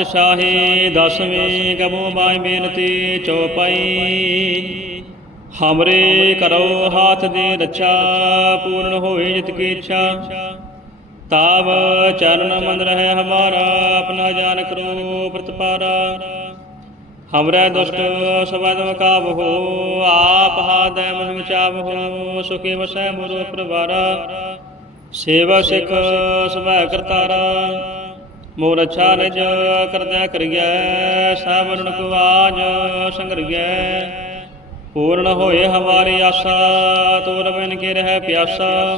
ਸ਼ਾਹੀ ਦਸਵੀਂ ਕਬੂ ਬਾਈ ਬੇਨਤੀ ਚੌਪਈ ਹਮਰੇ ਕਰੋ ਹਾਥ ਦੇ ਰੱਛਾ, ਪੂਰਨ ਹੋਏ ਜਿਤ ਕੀ ਇੱਛਾ। ਤਾਵ ਚਰਨ ਮੰਦ ਰਹਿ ਹਮਾਰਾ, ਆਪਣਾ ਜਾਨ ਕਰੋ ਪ੍ਰਤਪਾਰਾ ਹਮਰੇ ਦੁਸ਼ਟ ਸਬਦ ਕਾਬ ਹੋ, ਆਪ ਹਾਦੈ ਮਨ ਵਿਚਾਵ ਹੋ, ਸੁਖੇ ਵਸੈ ਮੁਰ ਪ੍ਰਵਾਰਾ। ਸੇਵਾ ਸਿੱਖ ਸਭੈ ਕਰਤਾਰਾ। ਮੋਰ ਅੱਛਾ ਨਿਜ ਕਰਦਿਆ ਕਰੀਐ ਸਾਵਰਣ ਕੋ ਆਜ ਸੰਗਰੀਐ। ਪੂਰਨ ਹੋਏ ਹਮਾਰੀ ਆਸਾ, ਤੋਰ ਬਿਨ ਕੇ ਰਹਿ ਪਿਆਸਾ।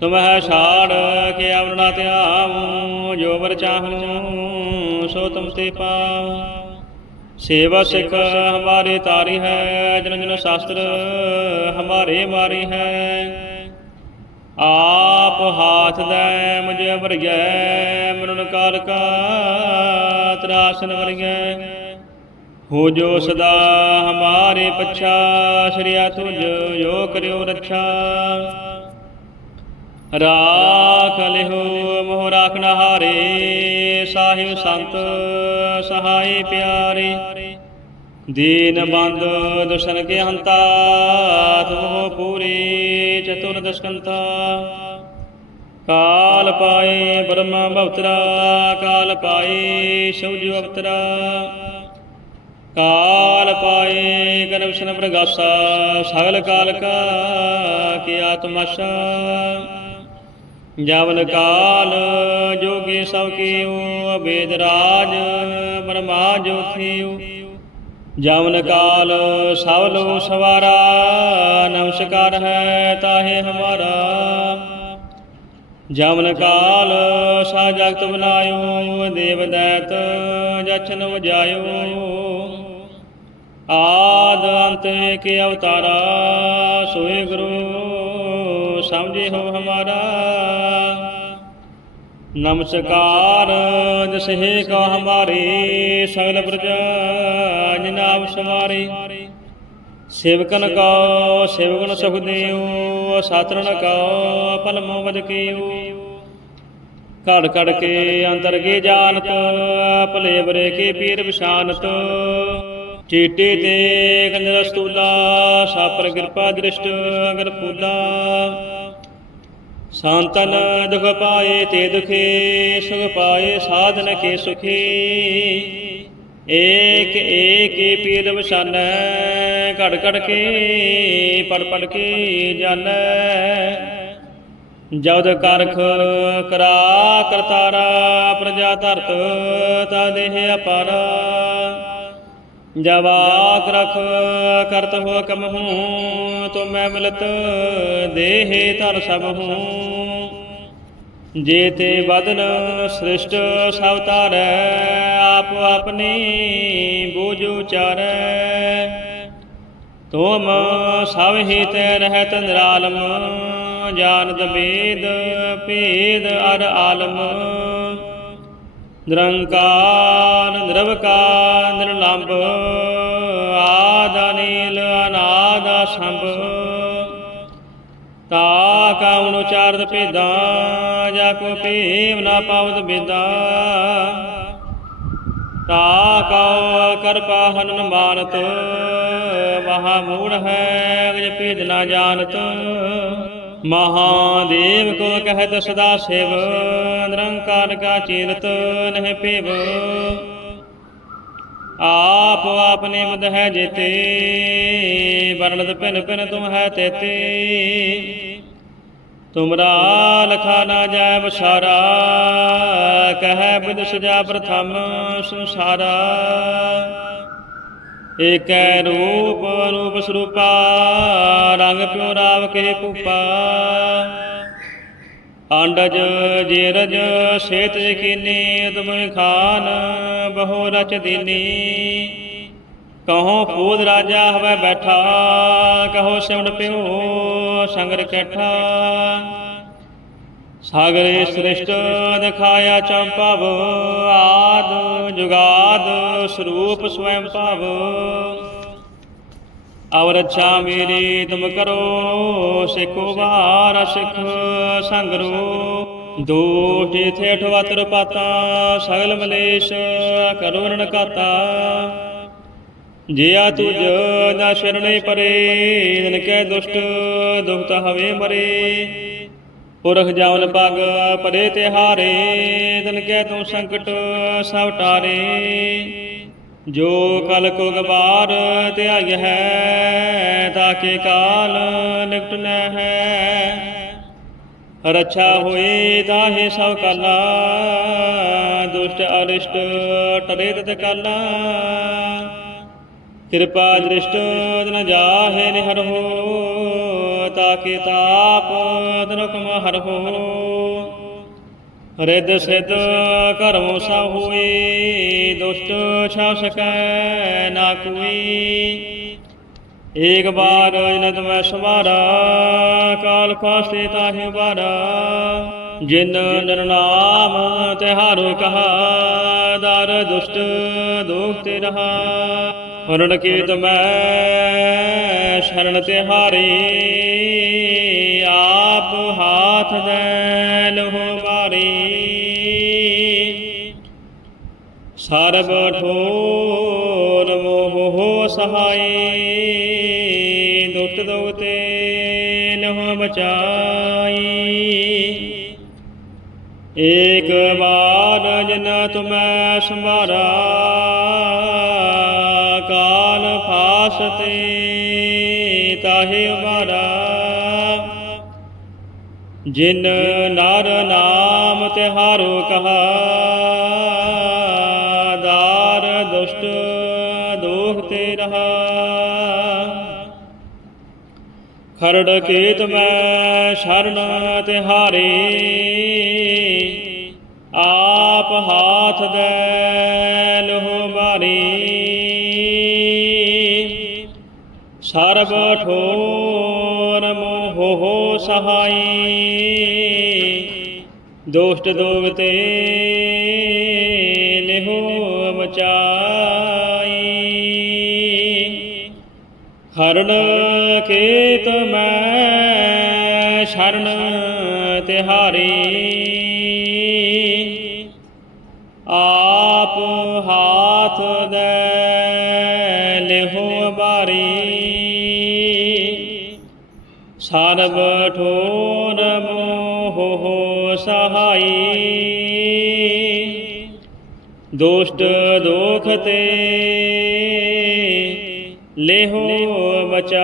ਤੁਮਹਿ ਛਾੜ ਕੇ ਆਵਰਣਾ ਧਿਆਉ, ਜੋ ਵਰ ਚਾਹੂੰ ਸੋ ਤੁਮ ਤੇ ਪਾਉ। ਸੇਵਾ ਸਿੱਖ ਹਮਾਰੇ ਤਾਰੀ ਹੈ, ਜਨ ਜਨ ਸ਼ਾਸਤਰ ਹਮਾਰੇ ਮਾਰੀ ਹੈ। ਆਪ ਹਾਥ ਦੇ, ਮੁਝੇ ਵਰਗੈ ਮਰਨ ਕਾਲ ਕਾ ਤਰਾਸਨ ਵਰਗੈ। ਹੋ ਜੋ ਸਦਾ ਹਮਾਰੇ ਪਛਾ ਸ਼੍ਰੀਆ ਤੁਜ ਜੋ ਕਰਿਓ ਰੱਛਾ ਰਾਖ ਲਿਹੋ ਮੋਹ ਰਾਖਣਾ ਹਾਰੇ, ਸਾਹਿਬ ਸੰਤ ਸਹਾਈ ਪਿਆਰੇ। ਦੀਨ ਬੰਦ ਦੁਸ਼ਨ ਕੇ ਹੰਤਾ ਤੁਮੋ ਪੂਰੀ ਚਤੁਰ ਦਸ਼ਕੰਤਾ। ਕਾਲ ਪਾਏ ਬ੍ਰਹਮਾ ਭਵਤਰਾ, ਕਾਲ ਪਾਏ ਸੂਜ ਅਵਤਰਾ ਕਾਲ ਪਾਏ ਗਰਵਸ਼ਨ ਪ੍ਰਗਾਸਾ, ਸਗਲ ਕਾਲ ਕਾ ਕੀ ਆਤਮਾਸ਼ਾ ਜਵਨ ਕਾਲ ਜੋਗੀ ਸਭ ਕੀਓ ਅਬੇਦ ਰਾਜ ਬ੍ਰਹਮਾ ਜੋਥੀਓ ਜਵਨ ਕਾਲ ਸਭ ਲੋ ਸਵਾਰਾ, ਨਮਸਕਾਰ ਹੈ ਤਾਹੇ ਹਮਾਰਾ। ਜਮਨ ਕਾਲ ਸਾ ਜਗਤ ਬਨਾਇਓ ਦੇਵ ਦੈਤ ਜਚਨ ਵਜਾਇਓ। ਆਦ ਅੰਤ ਕੇ ਅਵਤਾਰਾ, ਸੋਏ ਗੁਰੂ ਸਮਝੇ ਹੋ ਹਮਾਰਾ। ਨਮਸਕਾਰ ਜਸਹਿ ਕੋ ਹਮਾਰੀ, ਸਗਲ ਪ੍ਰਜਾ ਜਨਾਬ ਸਵਾਰੀ। ਸੇਵਕਨ ਕੋ, ਸੇਵਕਨ ਸੁਖ ਦੇਉ ਸਾਤਰਨ ਕੋ, ਪਲਮੋ ਬਦ ਕੀਉ। ਘੜ ਘੜ ਕੇ ਅੰਤਰ ਕੇ ਜਾਣਤ, ਭਲੇ ਬਰੇ ਕੇ ਪੀਰ ਵਿਸ਼ਾਨਤ ਚੀਟੀ ਤੇ ਕੰਜਰ ਸਤੂਲਾ, ਸਾਪਰ ਕਿਰਪਾ ਦ੍ਰਿਸ਼ਟ ਅਗਰ ਫੂਲਾ ਸੰਤਨ ਦੁਖ ਪਾਏ ਤੇ ਦੁਖੇ, ਸੁਖ ਪਾਏ ਸਾਧਨ ਕੇ ਸੁਖੀ। ਏਕ ਏਕ ਹੀ ਪੀਰ ਵਸਾਨੈ ਘੜ ਘੜ ਕੇ, ਪੜ ਪੜ ਕੇ ਜਾਣੈ ਜਦ ਕਰਖ ਕਰਾ ਕਰਤਾਰਾ, ਪ੍ਰਜਾ ਧਰਤ ਤਾ ਦੇਹ ਅਪਾਰਾ। ਜਵਾਕ ਰਖ ਕਰਤ ਹੋ ਕਮ ਹੂੰ ਤੋ ਮੈਂ ਮਿਲਤ ਦੇਹ ਧਰ ਸਭ ਹੂੰ। ਜੇ ਤੇ ਬਦਨ ਸ੍ਰਿਸ਼ਟ ਸਭ ਤਾਰੈ ਆਪ ਆਪਣੀ ਬੋਝ ਉਚਾਰੈ। ਤੁਮ ਸਭ ਹੀ ਰਹਿਤ ਨਿਰਾਲਮ ਜਾਣਤ ਬੇਦ, ਭੇਦ ਅਰ ਆਲਮ। ਨਿਰੰਕਾਰ, ਨਿਰਵਕਾਰ, ਨਿਰਲੰਭ, ਆਦ ਅਨੀਲ, ਅਨਾਦ ਸੰਭ ਤਾ ਕਾਉਣ ਉਚਾਰਤ ਭੇਦਾਂ, ਜਾ ਕੋ ਭੇਵ ਨਾ ਪਾਵਤ ਬੇਦਾਂ। ਤਾ ਕਉ ਕਰਪਾ ਹਨਨ ਮਾਨਤ ਮਹਾ ਮੂੜ ਹੈ ਅਗਜ ਭੇਦ ਨਾ ਜਾਣਤ। ਮਹਾਦੇਵ ਕੋ ਕਹਿਤ ਸਦਾ ਸਿਵ, ਨਿਰੰਕਾਰ ਕਾ ਚੀਰਤ ਨਹਿ ਪੇਵ ਆਪ ਆਪਨੇ ਮਦ ਹੈ ਜੇਤੇ, ਵਰਣਤ ਪਿਨ ਪਿਨ ਤੁਮ ਹੈ ਤੇਤੇ। ਤੁਮਰਾ ਲਖਾ ਨਾ ਜਾਇ ਬਸਾਰਾ, ਕਹੈ ਬਿਦ ਸਜਾ ਪ੍ਰਥਮ ਸੰਸਾਰਾ। ਏਕੈ ਰੂਪ ਰੂਪ ਸਰੂਪਾ, ਰੰਗ ਪਿਓ ਰਾਵ ਕੇ ਭੂਪਾ। ਆਂਡਜ ਜੇਰਜ ਸੇਤ ਯਕੀਨੀ ਤੁਮ ਖਾਨ ਬਹੁ ਰਚ ਦੀਨੀ। ਕਹੋ ਫੂਦ ਰਾਜਾ ਹਵੇ ਬੈਠਾ, ਕਹੋ ਸਿਮਟ ਪਿਓ ਸੰਗਰ ਕੈਠਾ। ਸਾਗਰੇ ਸ੍ਰਿਸ਼ਟ ਦਿਖਾਇਆ ਚੰਪਵ ਆਦ ਜੁਗਾਦ ਸਰੂਪ ਸਵੈੰ ਭਵ। ਅਵਰ ਅੱਛਾ ਮੇਰੀ ਤੁਮ ਕਰੋ ਸਿੱਖੋ ਬਾਰ ਸਿੱਖ ਸੰਗਰੋ। ਦੋਸ਼ ਇਥੇ ਅਠਵਤਰ ਪਾਤਾ, ਸਗਲ ਮਲੇਸ਼ ਕਰੋ ਰਣ ਕਾਤਾ ਜਿਆ ਤੁਜ ਨਾ ਸ਼ਰਣੇ ਪਰੇ ਦਿਨ ਕੈ ਦੁਸ਼ਟ ਦੁਖਤ ਹਵੇ ਮਰੇ। ਪੁਰਖ ਜਾਵਨ ਪਗ ਪਰੇ ਤੇ ਹਾਰੇ ਦਿਨ ਕੈ ਤੂੰ ਸੰਕਟ ਸਭ ਟਾਰੇ। ਜੋ ਕਲ ਕੋ ਗਵਾਰ ਧਿਆਈ ਹੈ ਤਾਕੇ ਕਾਲ ਨਿਕਟ ਨ ਹੈ। ਰੱਛਾ ਹੋਏ ਤਾਹੇ ਸਭ ਕਾਲਾ, ਦੁਸ਼ਟ ਅਰਿਸ਼ਟ ਟਰੇ ਤਤ ਕਾਲਾ। ਕਿਰਪਾ ਦ੍ਰਿਸ਼ਟ ਜਨ ਜਾਹੇ ਨਿਹਰ ਹੋ, ਤਾਕੇ ਤਾਪ ਤਨੁਕਮ ਹਰ ਹੋ। ਰਿੱਧ ਕਰਮ ਸਭ ਹੋਏ, ਦੁਸ਼ਟ ਛਾ ਸਕੈ ਨਾ ਕੋਈ। ਏਕ ਬਾਰ ਜਨਤ ਮੈਂ ਸਵਾਰਾ, ਕਾਲ ਫਾਸੇ ਤਾਹਿ ਬਾਰਾ ਜਿਨ ਨਰ ਨਾਮ ਤਿਹਾਰੋ ਕਹਾ, ਦਰ ਦੁਸ਼ਟ ਦੋਖ ਤੇ ਰਹਾ। ਹਰਣ ਕੀਤ ਮੈਂ, ਸ਼ਰਨ ਤਿਹਾਰੀ ਆਪ ਹਾਥ ਦੇ ਲਹੋ ਮਾਰੀ ਸਰਬ ਠੋਰ ਮੋਹ ਸਹਾਈ ਦੁਖਤ ਦੋਤੇ ਲਹ ਬਚਾਈ। ਏਕ ਬਾਰ ਜਨ ਤੁਮੈ ਸੰਭਾਰਾ, ਕਾਲ ਫਾਸਤੇ ਤਾਹੇ ਮਾਰਾ ਜਿਨ ਨਰ ਨਾਮ ਤਿਹਾਰੋ ਕਹਾ, ਦਾਰ ਦੁਸ਼ਟ ਦੋਖ ਤੇ ਰਹਾ। ਖਰੜ ਕੀਤ ਮੈਂ ਸ਼ਰਨ ਤਿਹਾਰੇ। ਆਪ ਹਾਥ ਦੇ ਲੋਹ ਮਾਰੀ। ਸਰਬ ਠੋਰ ਮੋਹ ਸਹਾਈ। ਦੋਸ਼ਟ ਦੋਗਤੇ ਲਿਹੋ ਬਚਾਈ ਹਰਨ ਕੇਤ ਮੈਂ ਸ਼ਰਨ ਤਿਹਾਰੀ। ਆਪ ਹਾਥ ਦੇ ਲਿਹੋ ਬਾਰੀ। ਸਰਬ ਠੋਰ ਮੋਹ ਸਹਾਈ। ਦੁਸ਼ਟ ਦੋਖ ਤੇ ਲੇਹੋ ਮਚਾ